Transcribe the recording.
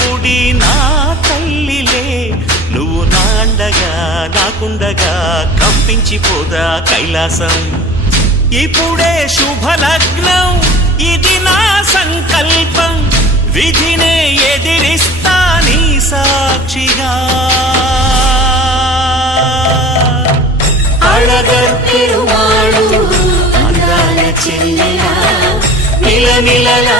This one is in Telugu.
గుడి నా తల్లిలే నువ్వు నాండగా నాకుండగా కంపించిపోదా కైలాసం ఇప్పుడే శుభలగ్నం ఇది నా సంకల్పం విధినే ఎదిరిస్తా నీ సాక్షిగా అళగర్ పెరుమాళు అందాల చెల్లెలా నిలనిలలా